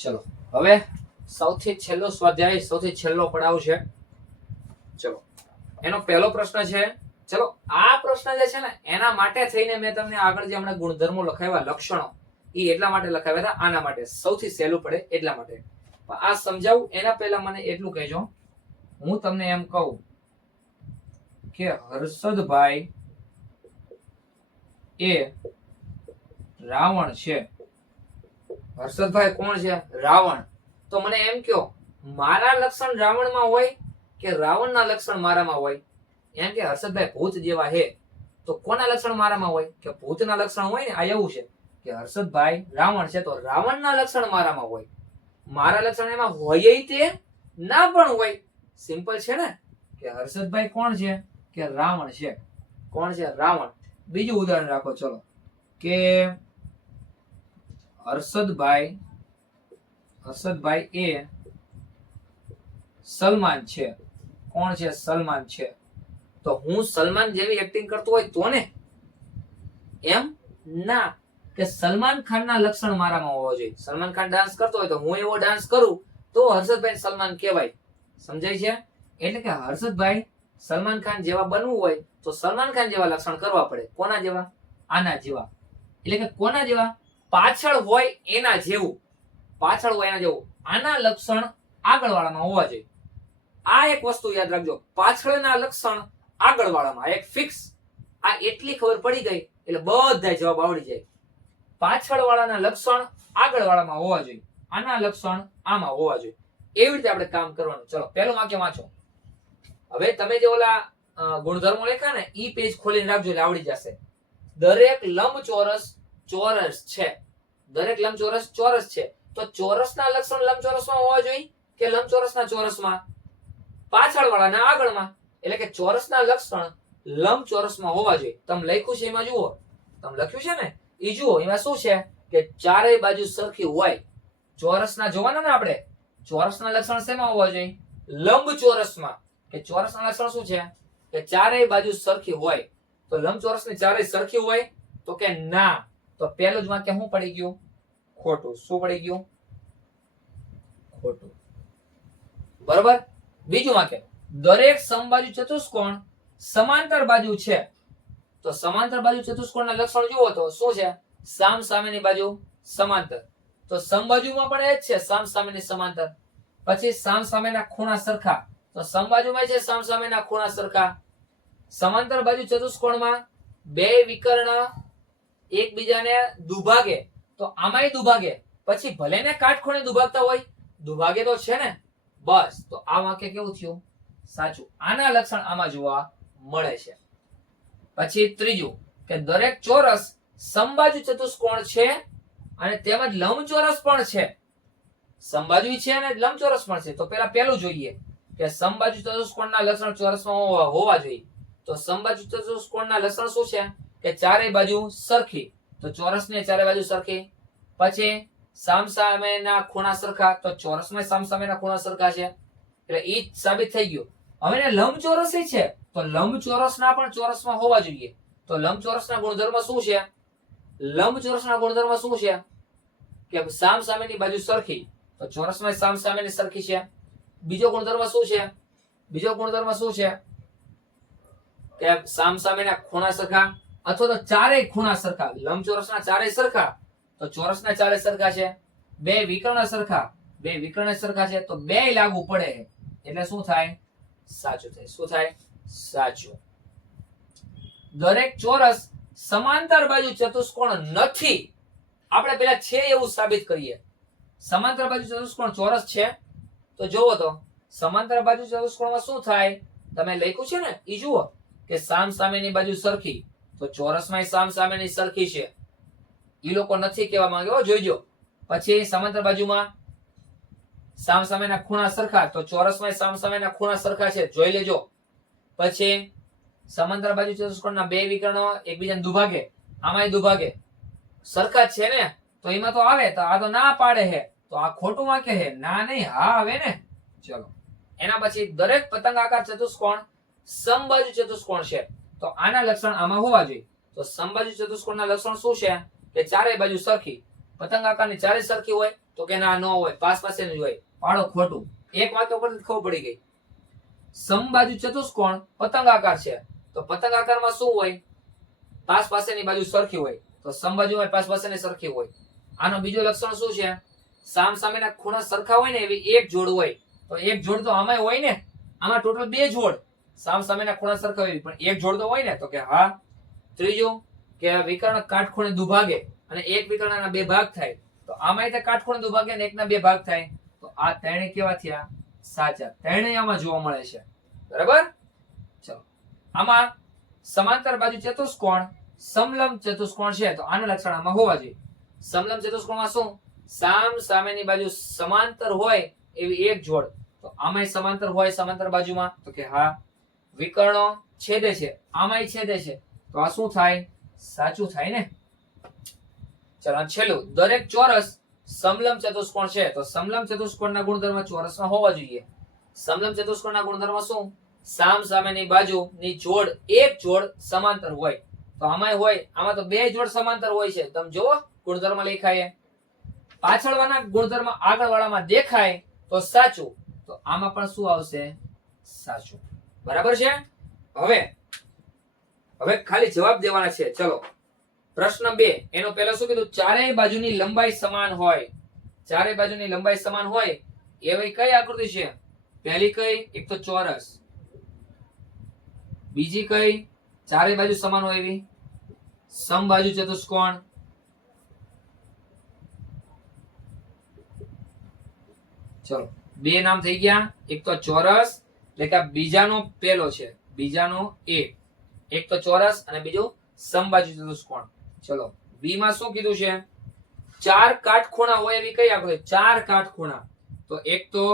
ચલો હવે સૌથી છેલ્લો સ્વાધ્યાય, સૌથી છેલ્લો પડાવ છે. ચલો એનો પહેલો પ્રશ્ન છે. ચલો આ પ્રશ્ન જે છે ને એના માટે થઈને મેં તમને આગળ જે હમણાં ગુણધર્મો લખાવ્યા, લક્ષણો, એ એટલા માટે લખાવ્યા હતા, આના માટે સૌથી સહેલું પડે એટલા માટે. પણ આ સમજાવું એના પહેલા મને એટલું કહેજો, હું તમને એમ કહું કે હર્ષદભાઈ એ રાવણ છે. હર્ષદભાઈ કોણ છે? રાવણ. તો મને એમ કહો, મારા લક્ષણ રાવણમાં હોય કે રાવણના લક્ષણ મારામાં હોય? એમ કે હર્ષદભાઈ ભૂત જેવા હે, તો કોના લક્ષણ મારામાં હોય? કે ભૂતના લક્ષણ હોય ને. આ એવું છે કે હર્ષદભાઈ રાવણ છે તો રાવણના લક્ષણ મારામાં હોય, મારા લક્ષણ એમાં હોય તે ના પણ હોય. સિમ્પલ છે ને કે હર્ષદભાઈ કોણ છે? કે રાવણ છે. કોણ છે? રાવણ. બીજું ઉદાહરણ રાખો. ચલો કે હર્ષદભાઈ એ સલમાન છે. કોણ છે? સલમાન છે. તો હું સલમાન જેવી એક્ટિંગ કરતો હોય તો ને? એમ ના, કે સલમાન ખાનના લક્ષણ મારામાં હોવા જોઈએ. સલમાન ખાન ડાન્સ કરતો હોય તો હું એવો ડાન્સ કરું તો હર્ષદભાઈ સલમાન કહેવાય. સમજાય છે? એટલે કે હર્ષદભાઈ સલમાન ખાન જેવા બનવું હોય તો સલમાન ખાન જેવા લક્ષણ કરવા પડે. કોના જેવા? આના જેવા. એટલે કે કોના જેવા? પાછળ હોય એના જેવું. પાછળ હોય એના જેવું. આના લક્ષણ આગળવાળામાં હોવા જોઈએ. આ એક વસ્તુ યાદ રાખજો, પાછળના લક્ષણ આગળવાળામાં. એક ફિક્સ. આ એટલી ખબર પડી ગઈ એટલે બધા જવાબ આવડી જાય. પાછળવાળાના લક્ષણ આગળવાળામાં હોવા જોઈએ, આના લક્ષણ આમાં હોવા જોઈએ. એવી રીતે આપણે કામ કરવાનું. ચલો પહેલું વાક્ય વાંચો. હવે તમે જે ઓલા ગુણધર્મો લખ્યા ને ઈ પેજ ખોલીને રાખજો એટલે આવડી જશે. દરેક લંબચોરસ ચોરસ છે. દરેક લંબચોરસ ચોરસ છે. તો ચોરસના લક્ષણ લંબચોરસમાં હોવા જોઈએ કે લંબચોરસના ચોરસમાં? પાછળવાળાના આગળમાં. એટલે કે ચોરસના લક્ષણ લંબચોરસમાં હોવા જોઈએ. તમે લખ્યું છે એમાં જુઓ, તમે લખ્યું છે ને એ જુઓ. એમાં શું છે કે ચારેય બાજુ સરખી હોય. ચોરસના જોવાના ને આપણે, ચોરસના લક્ષણ શેમાં હોવા જોઈએ? લંબચોરસમાં. કે ચોરસના લક્ષણ શું છે? કે ચારેય બાજુ સરખી હોય. તો લંબચોરસની ચારેય સરખી હોય? તો કે ના. તો પહેલું જ વાક્ય શું પડી ગયું? ખોટું. શું પડી ગયું? ખોટું. બરોબર. બીજું વાક્ય, દરેક સમબાજુ ચતુષ્કોણ સમાંતર બાજુ છે. તો સમાંતર બાજુ ચતુષ્કોણના લક્ષણ જુઓ તો શું છે? સામ સામેની બાજુ સમાંતર. તો સમબાજુમાં પણ એ જ છે, સામ સામેની સમાંતર. પછી સામ સામેના ખૂણા સરખા. તો સમબાજુમાં છે સામ સામેના ખૂણા સરખા. સમાંતર બાજુ ચતુષ્કોણમાં બે વિકર્ણ એકબીજાને દુભાગે. તો આમાંય દુભાગે. પછી ભલે ને કાટખૂણે દુભાગતા હોય, દુભાગે તો છે ને. બસ. તો આ વાક્ય કેવું થયું? સાચું. આના લક્ષણ આમાં જોવા મળે છે. પછી ત્રીજું કે દરેક ચોરસ સમબાજુ ચતુષ્કોણ છે અને તેમજ લંબચોરસ પણ છે. સમબાજુ છે અને લંબચોરસ પણ છે. તો પેલા પેલું જોઈએ કે સમબાજુ ચતુષ્કોણના લક્ષણ ચોરસમાં હોવા જોઈએ. તો સમબાજુ ચતુષ્કોણના લક્ષણ શું છે? કે ચારેય બાજુ સરખી. તો ચોરસની ચારે બાજુ સરખી. પછી સામસામેના ખૂણા સરખા. તો ચોરસમાં સામસામેના ખૂણા સરખા છે એટલે ઈ સાબિત થઈ ગયું. હવે ને લંબચોરસ છે તો લંબચોરસના પણ ચોરસમાં હોવા જોઈએ. તો લંબચોરસના ગુણધર્મ શું છે? લંબચોરસના ગુણધર્મ શું છે? કે સામસામેની બાજુ સરખી. તો ચોરસમાં સામસામેની સરખી છે. બીજો ગુણધર્મ શું છે? બીજો ગુણધર્મ શું છે? કે સામસામેના ખૂણા સરખા અથવા તો ચારેય ખૂણા સરખા. લંબચોરસના ચારેય સરખા તો ચોરસના ચારેય સરખા છે. બે વિકર્ણ સરખા. બે વિકર્ણ સરખા છે તો બે લાગુ પડે એટલે શું થાય? સાચું થાય. શું થાય? સાચું. દરેક ચોરસ સમાંતર બાજુ ચતુષ્કોણ નથી. આપણે પેલા છે એવું સાબિત કરીએ. સમાંતર બાજુ ચતુષ્કોણ ચોરસ છે તો જોવો તો સમાંતર બાજુ ચતુષ્કોણમાં શું થાય? તમે લખ્યું છે ને ઈ જુઓ કે સામ સામેની બાજુ સરખી. તો ચોરસમાં સામ સામેની સરખી છે. ઈ લોકો નથી કહેવા માંગે, જોઈજો. પછી સમાંતર બાજુમાં સામ સામેના ખૂણા સરખા. તો ચોરસમાં સામ સામેના ખૂણા સરખા છે, જોઈ લેજો. પછી સમાંતર બાજુ ચતુષ્કોણના બે વિકર્ણો એકબીજાને દુભાગે. આમાંય દુભાગે. સરખા છે ને તો એમાં તો આવે. તો આ તો ના પાડે હે. તો આ ખોટું વાક્ય હે. ના નહીં, હા આવે ને. ચલો એના પછી દરેક પતંગાકાર ચતુષ્કોણ સમબાજુ ચતુષ્કોણ છે. તો આના લક્ષણ આમાં હોવા જોઈએ. તો સમબાજુ ચતુષ્કોણના લક્ષણ શું છે? કે ચારેય બાજુ સરખી. પતંગ આકારની ચારે સરખી હોય તો તો કે ના ન હોય, પાસ પાસેનું જ હોય. પાડો ખોટું. એક વાક્ય પરથી ખબર પડી ગઈ. સમબાજુ ચતુષ્કોણ પતંગાકાર છે તો પતંગાકારમાં શું હોય? પાસ પાસેની બાજુ સરખી હોય તો સમબાજુ હોય પાસ પાસેની સરખી હોય. આનો બીજો લક્ષણ શું છે? સામ સામેના ખૂણા સરખા હોય ને એવી એક જોડ હોય. તો એક જોડ તો આમાં હોય ને, આમાં ટોટલ બે જોડ સામ સામેના ખૂણા સરખા હોય પણ એક જોડ તો હોય ને, તો કે હા. ત્રીજું કે વિકર્ણ કાટખૂણે દુભાગે અને એક વિકર્ણના બે ભાગ થાય તો આમાં તે કાટખૂણે દુભાગે અને એકના બે ભાગ થાય. તો આ ત્રણે કેવા થયા? સાચા. ત્રણેય આમાં જોવા મળે છે. બરાબર. ચલો, આમાં સમાંતર બાજુ ચતુષ્કોણ સમલંબ ચતુષ્કોણ છે તો આના લક્ષણ આમાં હોવા જોઈએ. સમલંબ ચતુષ્કોણમાં શું? સામ સામેની બાજુ સમાંતર હોય એવી એક જોડ. તો આમાંય સમાંતર હોય સમાંતર બાજુમાં, તો કે હા. વિકર્ણો છેદે છે, આમાંય છેદે છે, તો આ શું થાય? સાચું થાય ને. ચલો છેલ્લું, દરેક ચોરસ સમલંબ ચતુષ્કોણ છે તો સમલંબ ચતુષ્કોણના ગુણધર્મ ચોરસમાં હોવા જોઈએ. સમલંબ ચતુષ્કોણના ગુણધર્મ શું? સામ સામેની બાજુની જોડ એક જોડ સમાંતર હોય. તો આમાંય હોય, આમાં તો બે જોડ સમાંતર હોય છે. તમે જુઓ ગુણધર્મ લખાય, પાછળવાળા ગુણધર્મ આગળવાળામાં દેખાય તો સાચું. તો આમાં પણ શું આવશે? સાચું. બરાબર છે. હવે ખાલી જવાબ દેવાના છે. ચલો, પ્રશ્ન 2 એનો પહેલા શું કીધું? ચારેય બાજુની લંબાઈ સમાન હોય. ચારેય બાજુની લંબાઈ સમાન હોય એવી કઈ આકૃતિ છે? પહેલી કઈ? એક તો ચોરસ. બીજી કઈ? ચારેય બાજુ સમાન હોય એવી સમબાજુ ચતુષ્કોણ. ચલો, બે નામ થઈ ગયા. એક તો ચોરસ એટલે કે બીજાનો પેલો છે, બીજાનો એક તો ચોરસ અને બીજું સમબાજુ ચતુષ્કોણ. ચલો, બી માં શું કીધું છે? ચાર કાટખૂણા હોય એવી કઈ આકૃતિ? ચાર કાટખૂણા. તો એક તો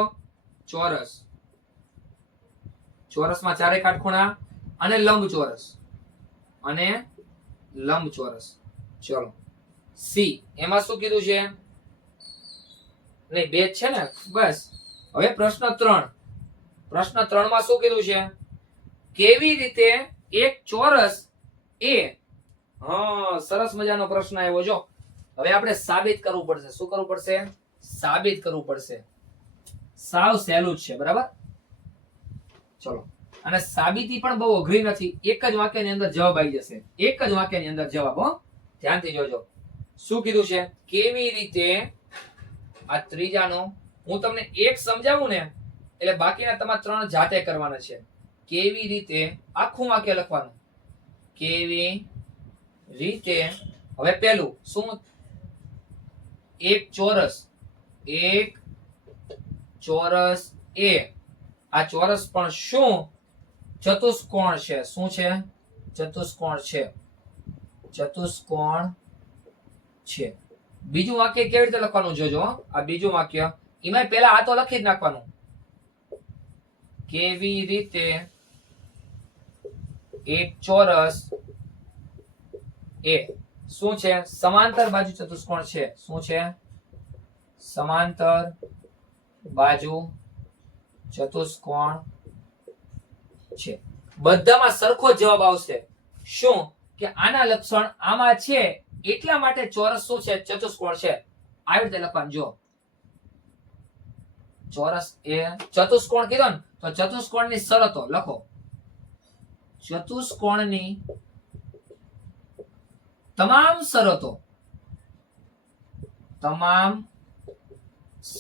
ચોરસ, ચોરસમાં ચારે કાટખૂણા અને લંબચોરસ અને લંબચોરસ. ચલો, સી એમાં શું કીધું છે? નહીં, બે જ છે ને. બસ. હવે પ્રશ્ન 3. પ્રશ્ન 3 માં શું કીધું છે? કેવી રીતે એક ચોરસ એ સરસ મજાનો પ્રશ્ન આવ્યો. જો હવે આપણે સાબિત કરવું પડશે. શું કરવું પડશે? સાબિત કરવું પડશે. સાવ સહેલું જ છે. બરાબર. ચલો, અને સાબિતી પણ બહુ અઘરી નથી. એક જ વાક્યની અંદર જવાબ આવી જશે. એક જ વાક્યની અંદર જવાબ. ધ્યાનથી જોજો. શું કીધું છે? કેવી રીતે આ ત્રીજાનો હું તમને એક સમજાવું ને એટલે બાકીના તમારે 3 જાતે કરવાના છે. કેવી રીતે આખું વાક્ય લખવાનું. કેવી રીતે. હવે પહેલું શું? એક ચોરસ એ. આ ચોરસ પણ શું? ચતુષ્કોણ છે. શું છે? ચતુષ્કોણ છે. ચતુષ્કોણ છે. બીજું વાક્ય કેવી રીતે લખવાનું જોજો. આ બીજું વાક્ય એમાં પહેલા આ તો લખી જ નાખવાનું. કેવી રીતે એક ચોરસ એ શું છે? સમાંતર બાજુ ચતુષ્કોણ છે. શું છે? સમાંતર બાજુ ચતુષ્કોણ છે. બધામાં સરખો જવાબ આવશે. શું? કે આના લક્ષણ આમાં છે એટલા માટે ચોરસ શું છે? ચતુષ્કોણ છે. આવી રીતે લખવાનું. જો ચોરસ એ ચતુષ્કોણ કીધો ને તો ચતુષ્કોણની શરતો લખો. ચતુષ્કોણની તમામ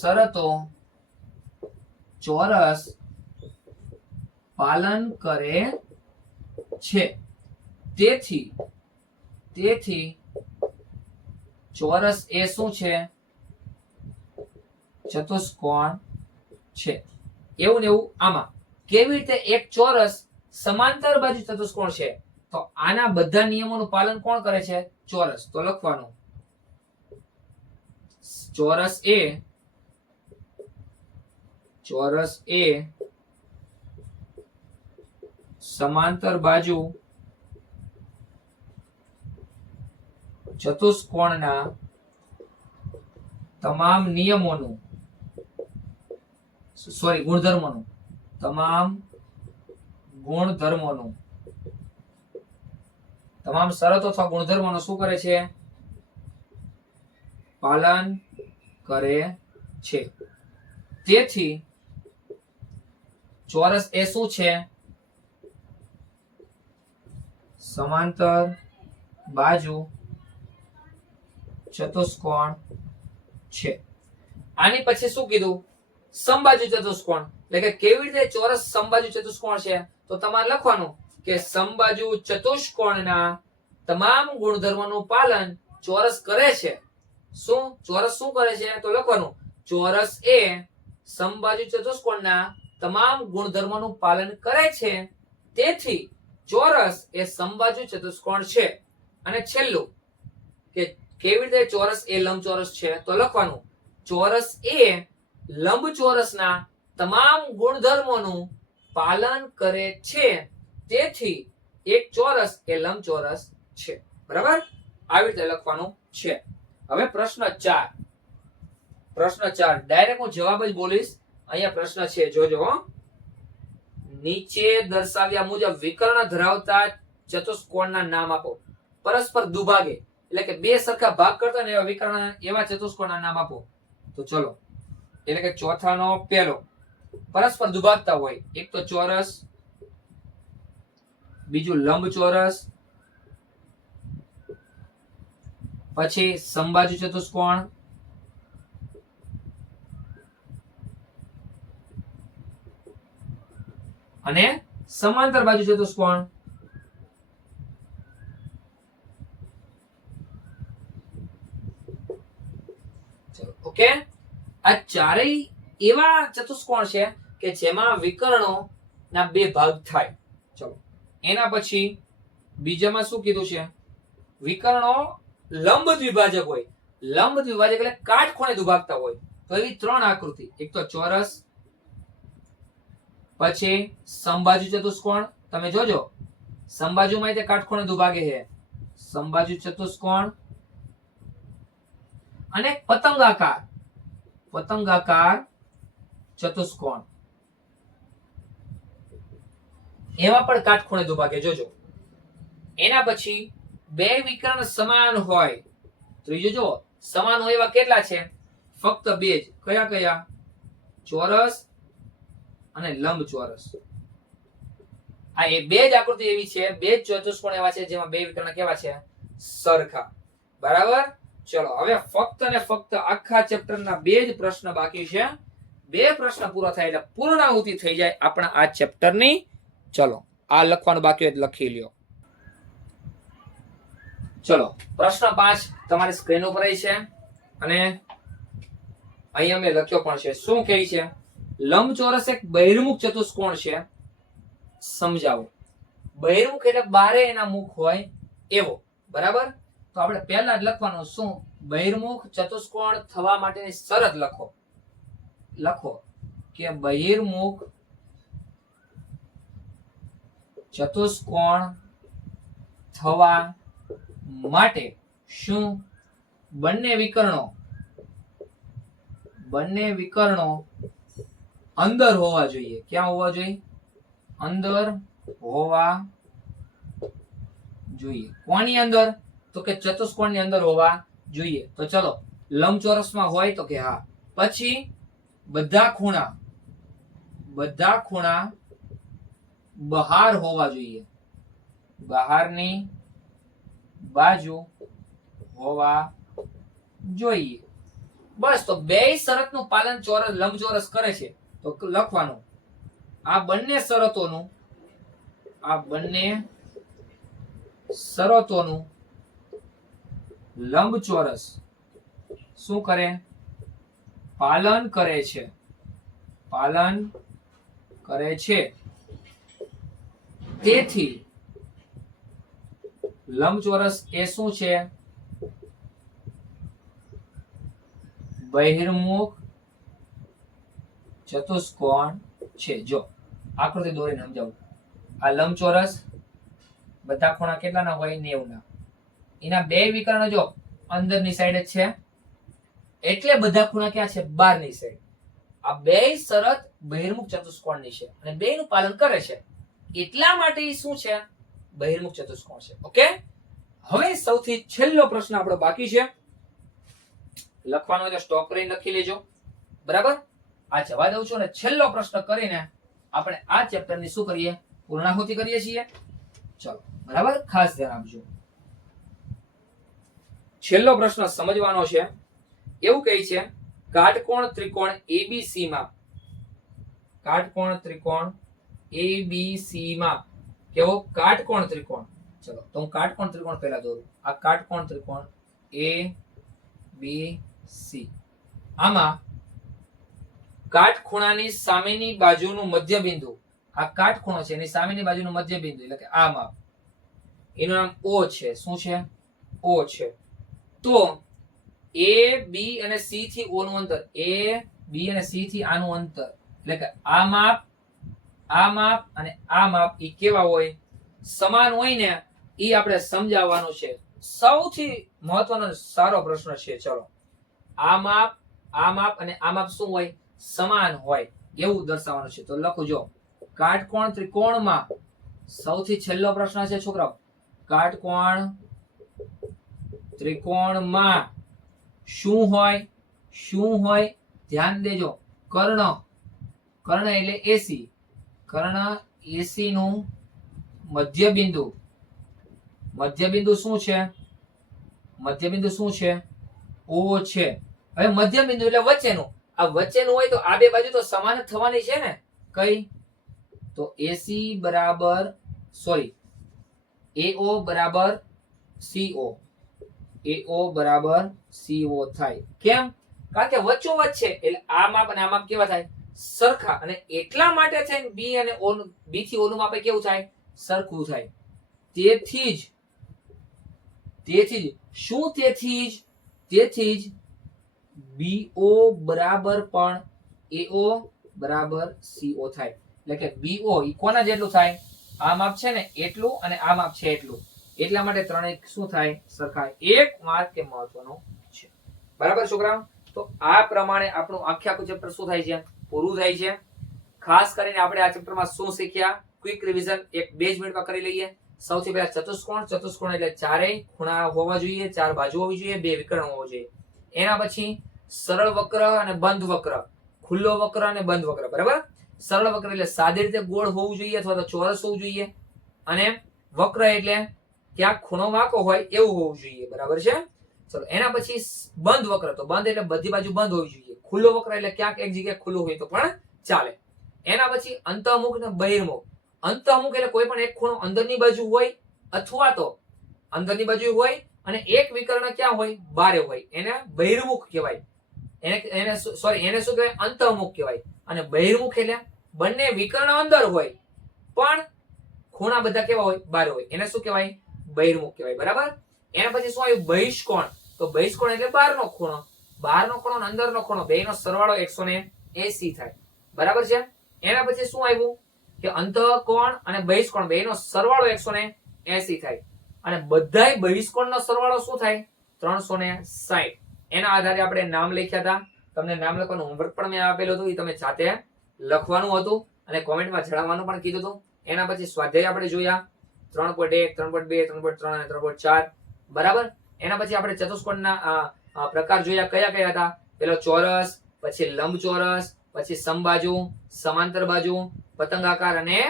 શરતો ચોરસ પાલન કરે છે. તેથી ચોરસ એ શું છે? ચતુષ્કોણ છે. એવું ને એવું આમાં કેવી રીતે એક ચોરસ સમાંતર બાજુ ચતુષ્કોણ છે તો આના બધા નિયમોનું પાલન કોણ કરે છે? ચોરસ. તો લખવાનું ચોરસ એ સમાંતર બાજુ ચતુષ્કોણના તમામ નિયમોનું ગુણધર્મોનું તમામ શરતો અથવા ગુણધર્મોનું શું કરે છે? પાલન કરે છે. તેથી ચોરસ એ શું છે? સમાંતર બાજુ ચતુષ્કોણ છે. આની પછી શું કીધું? સમબાજુ ચતુષ્કોણ. એટલે કે કેવી રીતે ચોરસ સમબાજુ ચતુષ્કોણ છે? તો તમારે લખવાનું કે સમબાજુ ચતુષ્કોણના તમામ ગુણધર્મોનું પાલન ચોરસ કરે છે. શું ચોરસ શું કરે છે? તો લખવાનું ચોરસ એ સમબાજુ ચતુષ્કોણના તમામ ગુણધર્મોનું પાલન કરે છે. તેથી ચોરસ એ સમબાજુ ચતુષ્કોણ છે. અને છેલ્લું કે કેવી રીતે ચોરસ એ લંબચોરસ છે? તો લખવાનું ચોરસ એ લંબચોરસના તમામ ગુણધર્મોનું પાલન કરે છે. તેથી એક ચોરસ એ લંબચોરસ છે. બરાબર? આવી રીતે લખવાનું છે. હવે પ્રશ્ન 4. પ્રશ્ન 4 ડાયરેક્ટ હું જવાબ જ બોલીશ. અહીંયા પ્રશ્ન છે, જોજો. નીચે દર્શાવ્યા મુજબ વિકર્ણ ધરાવતા ચતુષ્કોણના નામ આપો. પરસ્પર દુભાગે એટલે કે બે સરખા ભાગ કરતા ને એવા વિકર્ણ એવા ચતુષ્કોણના નામ આપો. તો ચલો, એટલે કે ચોથાનો પહેલો પરસ્પર દુભાગતા હોય. એક તો ચોરસ, બીજું લંબચોરસ, પછી સમબાજુ ચતુષ્કોણ, અને સમાંતર બાજુ ચતુષ્કોણ. ઓકે, આ ચારેય એવા ચતુષ્કોણ છે કે જેમાં વિકર્ણો ના બે ભાગ થાય. ચલો, એના પછી બીજામાં શું કીધું છે? વિકર્ણો લંબ દ્વિભાજક હોય. લંબ દ્વિભાજક એટલે કાટખૂણે દુભાગતા હોય. તો એવી ત્રણ આકૃતિ, એક તો ચોરસ, પછી સમબાજુ ચતુષ્કોણ. તમે જોજો સમબાજુમાં તે કાટખૂણે દુભાગે છે. સમબાજુ ચતુષ્કોણ અને પતંગાકાર ચતુષ્કોણ. એમાં પણ કાટખૂણે દુભાગે, જોજો. એના પછી બે વિકર્ણ સમાન હોય. ત્રીજું જો સમાન હોય એવા કેટલા છે? ફક્ત બે જ. કયા કયા? ચોરસ અને લંબચોરસ. આ એ બે જ આકૃતિ એવી છે, બે જ ચતુષ્કોણ એવા છે જેમાં બે વિકર્ણ કેવા છે? સરખા. બરાબર? ચલો, હવે ફક્ત ને ફક્ત આખા ચેપ્ટરના બે જ પ્રશ્ન બાકી છે. બે પ્રશ્ન પૂરા થાય એટલે પૂર્ણાહુતિ થઈ જાય આપણા આ ચેપ્ટરની. ચલો, આ લખવાનું બાકી હોય લખી લ્યો. ચલો, પ્રશ્ન 5 તમારી સ્ક્રીન ઉપર છે અને અહીંયા મેં લખ્યો પણ છે. શું કહે છે? લંબચોરસ એક બહિર્મુખ ચતુષ્કોણ છે. સમજાવો. બહિર્મુખ એટલે બારે એના મુખ હોય એવો. બરાબર? તો આપણે પહેલા જ લખવાનું શું? બહિર્મુખ ચતુષ્કોણ થવા માટેની શરત લખો કે બહિર્મુખ ચતુષ્કોણ થવા માટે શું? બંને વિકર્ણો અંદર હોવા જોઈએ. ક્યાં હોવા જોઈએ? અંદર હોવા જોઈએ. કોની અંદર? તો કે ચતુષ્કોણની અંદર હોવા જોઈએ. તો ચલો, લંબચોરસમાં હોય તો કે હા. પછી બધા ખૂણા બહાર હોવા જોઈએ. બહારની બાજુ હોવા જોઈએ. બસ, તો બે શરતનું પાલન લંબચોરસ કરે છે. તો લખવાનું આ બંને શરતોનું લંબચોરસ શું કરે? પાલન કરે છે. તેથી લંબચોરસ એ શું છે? બહિર્મુખ ચતુષ્કોણ છે. જો આકૃતિ દોરીને સમજાવું. આ લંબચોરસ બધા ખૂણા કેટલાના હોય? 90 ના. એના બે વિકર્ણ જો અંદરની સાઈડ જ છે એટલે બધા ખૂણા ક્યાં છે? બહારની સાઈડ. આ બે શરત બહિર્મુખ ચતુષ્કોણની છે અને બેનું પાલન કરે છે. એટલા માટે શું છે? બહિર્મુખ ચતુષ્કોણ છે. ઓકે, હવે સૌથી છેલ્લો પ્રશ્ન આપણો બાકી છે. લખવાનું હોય તો સ્ટોપ કરીને લખી લેજો. બરાબર, આ જવા દઉં છું અને છેલ્લો પ્રશ્ન કરીને આપણે આ ચેપ્ટરની શું કરીએ, પૂર્ણાહુતિ કરીએ છીએ. ચલો, બરાબર, ખાસ ધ્યાન આપજો. છેલ્લો પ્રશ્ન સમજવાનો છે. એવું કહે છે કાટકોણ ત્રિકોણ એબીસી માં, કાટકોણ ત્રિકોણ એબીસી માં કેવો કાટકોણ ત્રિકોણ. ચલો તો હું કાટકોણ ત્રિકોણ પહેલા દોરું. આ કાટકોણ ત્રિકોણ એ બી સી, આમાં કાટખૂણાની સામેની બાજુનું મધ્ય બિંદુ, આ કાટખૂણો છે એની સામેની બાજુનું મધ્ય બિંદુ એટલે કે આ માપ, એનું નામ ઓ છે. શું છે? ઓ છે. તો એ બી અને સી થી ઓ નું અંતર, એ બી અને સી થી આનું અંતર એટલે કે આ માપ અને આ માપ એ કેવા હોય, સમાન હોય ને એ આપણે સમજાવવાનું છે. સૌથી મહત્વનો સારો પ્રશ્ન છે. ચલો, આ માપ અને આ માપ શું હોય, સમાન હોય એવું દર્શાવવાનું છે. તો લખો જો, કાટકોણ ત્રિકોણમાં સૌથી છેલ્લો પ્રશ્ન છે છોકરાઓ, કાટકોણ ત્રિકોણમાં શું હોય ધ્યાન દેજો. કર્ણ એટલે એસી, કર્ણ એસી નું મધ્ય બિંદુ શું છે? મધ્ય બિંદુ શું છે? ઓ છે. હવે મધ્ય બિંદુ એટલે વચ્ચેનું. આ વચ્ચેનું હોય તો આ બે બાજુ તો સમાન જ થવાની છે ને. કઈ? તો એસી બરાબર એઓ બરાબર સીઓ, એઓ બરાબર સીઓ થાય. કેમ? કારણ કે વચ્ચોવચ્ચ છે એટલે આ માપ અને આ માપ કેવા થાય? સરખા. અને એટલા માટે થઈને બી અને ઓ, બી થી ઓ નું માપ કેવું થાય? સરખું થાય. તેથી જ BO બરાબર પણ AO બરાબર CO થાય. એટલે કે BO ઈ કોના જેટલું થાય? આ માપ છે ને એટલું અને આ માપ છે એટલું. એટલા માટે ત્રણેય શું થાય? સરખા. એક માર્ક કે મહત્વનો છે. બરાબર છોકરાઓ? તો આ પ્રમાણે આપણું આખું ચેપ્ટર શું થાય છે? પૂરું થાય છે. ખાસ કરીને આપણે આ ચેપ્ટરમાં શું શીખ્યા? ક્વિક રિવિઝન એક 2 મિનિટમાં કરી લઈએ. સૌથી પહેલા ચતુષ્કોણ એટલે ચારેય ખૂણા હોવા જોઈએ, ચાર બાજુ હોવી જોઈએ, બે વિકર્ણ હોવો જોઈએ. એના પછી સરળ વક્ર અને બંધ વક્ર, ખુલ્લો વક્ર અને બંધ વક્ર. બરાબર? સરળ વક્ર એટલે સાદી રીતે ગોળ હોવું જોઈએ અથવા તો ચોરસ હોવું જોઈએ, અને વક્ર એટલે ક્યાંક ખૂણો વાંકો હોય એવું હોવું જોઈએ. બરાબર છે? ચલો, એના પછી બંધ વક્ર, તો બંધ એટલે બધી બાજુ બંધ હોવી જોઈએ. ખુલ્લો વક્ર એટલે ક્યાંક એક જગ્યાએ ખુલ્લું હોય તો પણ ચાલે. એના પછી અંતઃમુખ અને બહિર્મુખ. અંતઃમુખ એટલે કોઈ પણ એક ખૂણો અંદરની બાજુ હોય અથવા તો અંદરની બાજુ હોય અને એક વિકર્ણ ક્યાં હોય? બારે હોય. એને બહિર્મુખ કહેવાય. એને શું કહેવાય? અંતઃમુખ કહેવાય. અને બહિર્મુખ એટલે બંને વિકર્ણ અંદર હોય પણ ખૂણા બધા કેવા હોય? બારે હોય. એને શું કહેવાય? બહિર્મુખ કહેવાય. બરાબર? એના પછી શું આવ્યું? બહિષ્કોણ. તો બહિષ્કોણ એટલે બહારનો ખૂણો. બહારનો ખૂણો અને અંદરનો ખૂણો બેયનો સરવાળો 180 થાય. બરાબર છે? એના પછી શું આવ્યું? કે અંતઃકોણ અને બહિષ્કોણ બેયનો સરવાળો 180 થાય. અને બધાય બહિષ્કોણનો સરવાળો શું થાય? 360. એના આધારે આપણે નામ લખ્યા હતા. તમને નામ લખવાનું હોમવર્ક પણ મેં આપેલું હતું, એ તમે જાતે લખવાનું હતું અને કોમેન્ટમાં જણાવવાનું પણ કીધું હતું. એના પછી સ્વાધ્યાય આપણે જોયા 3.1, 3.2, 3.3 અને 3.4. બરાબર? એના પછી આપણે ચતુષ્કોણના પ્રકાર જોયા. કયા હતા? પેલો ચોરસ, પછી લંબચોરસ, પછી સમબાજુ, સમાંતર બાજુ, પતંગાકાર અને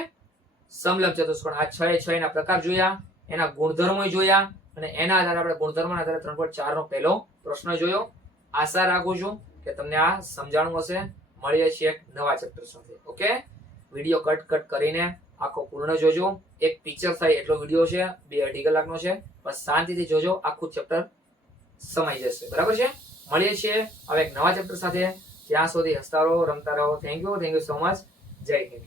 સમલંબ ચતુષ્કોણ. આ 6 ના પ્રકાર જોયા. એના ગુણધર્મો જોયા અને એના આધારે આપણે ગુણધર્મોના આધારે 3.4 નો પહેલો પ્રશ્ન જોયો. આશા રાખું છું કે તમને આ સમજાણું હશે. મળીએ છીએ એક નવા ચેપ્ટર સાથે. ઓકે, વિડિયો કટ કરીને આખો પૂર્ણ જોજો. એક પિક્ચર થાય એટલો વિડિયો છે, 2-2.5 કલાકનો છે. બસ શાંતિથી જોજો, આખું ચેપ્ટર સમાઈ જશે. બરાબર છે? મળીએ છીએ હવે એક નવા ચેપ્ટર સાથે. ત્યાં સુધી હસતા રહો, રમતા રહો. Thank you so much. જય હિન્દ.